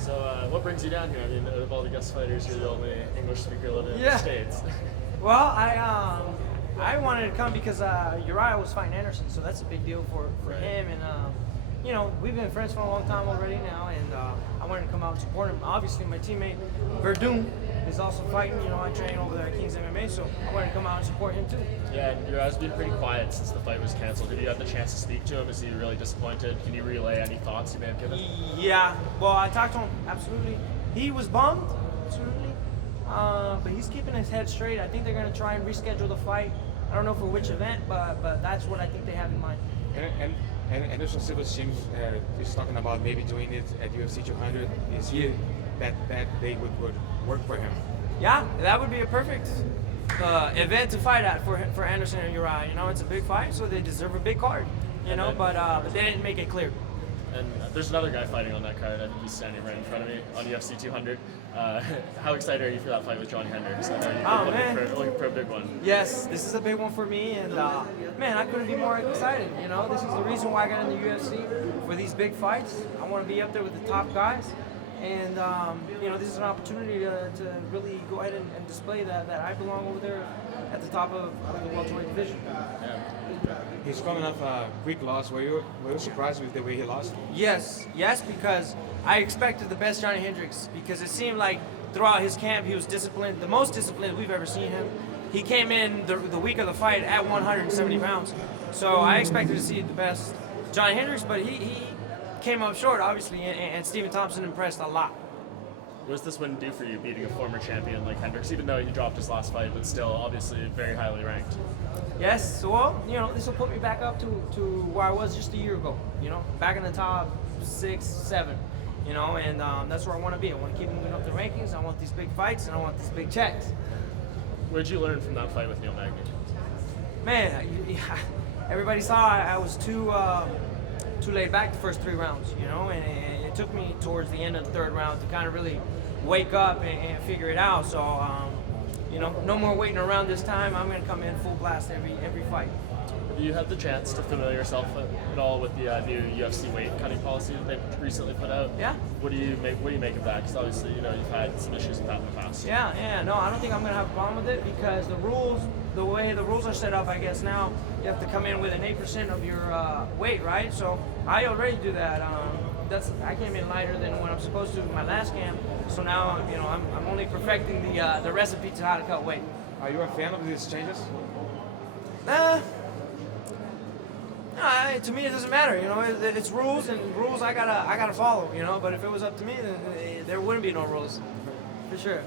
So, what brings you down here? I mean, of all the guest fighters, you're the only English speaker living in the States. Well, I wanted to come because Uriah was fighting Anderson, so that's a big deal for him. And you know, we've been friends for a long time already now, and I wanted to come out and support him. Obviously, my teammate Verdun is also fighting. You know, I train over there at King's MMA, so I wanted to come out and support him too. Yeah, and Uriah's been pretty quiet since the fight was canceled. Have you had the chance to speak to him? Is he really disappointed? Can you relay any thoughts you may have given? Yeah, well, I talked to him, absolutely. He was bummed, absolutely. But he's keeping his head straight. I think they're going to try and reschedule the fight. I don't know for which event, but that's what I think they have in mind. And Anderson Silva seems he's talking about maybe doing it at UFC 200. Is he that day would work for him? Yeah, that would be a perfect event to fight at for Anderson and Uriah. You know, it's a big fight, so they deserve a big card. You know, but they didn't make it clear. And there's another guy fighting on that card. I think he's standing right in front of me on UFC 200. How excited are you for that fight with Johnny Hendricks? I know you're looking for a big one. Yes, this is a big one for me, and man, I couldn't be more excited. You know, this is the reason why I got in the UFC, for these big fights. I want to be up there with the top guys, and you know, this is an opportunity to really go ahead and display that I belong over there at the top of the welterweight division. Yeah. He's coming off a quick loss. Were you surprised with the way he lost? Yes, because I expected the best Johnny Hendricks, because it seemed like throughout his camp he was disciplined, the most disciplined we've ever seen him. He came in the week of the fight at 170 pounds, so I expected to see the best Johnny Hendricks, but he came up short, obviously, and Stephen Thompson impressed a lot. What does this win do for you, beating a former champion like Hendricks, even though he dropped his last fight, but still obviously very highly ranked? Yes, well, you know, this will put me back up to where I was just a year ago, you know, back in the top 6, 7, you know, and that's where I want to be. I want to keep moving up the rankings. I want these big fights, and I want these big checks. What did you learn from that fight with Neil Magny? Man, everybody saw I was too laid back the first 3 rounds, you know, and it took me towards the end of the 3rd round to kind of really wake up and figure it out. So, you know, no more waiting around this time. I'm going to come in full blast every fight. Have you had the chance to familiar yourself at all with the new UFC weight cutting policy that they recently put out? Yeah. What do you make of that? Because obviously, you know, you've had some issues with that in the past. Yeah. No, I don't think I'm going to have a problem with it, because the way the rules are set up, I guess now you have to come in with an 8% of your weight, right? So I already do that. I came in lighter than what I'm supposed to in my last camp. So now, you know, I'm only perfecting the recipe to how to cut weight. Are you a fan of these changes? To me, it doesn't matter. You know, it's rules, and rules I gotta follow. You know, but if it was up to me, then there wouldn't be no rules, for sure.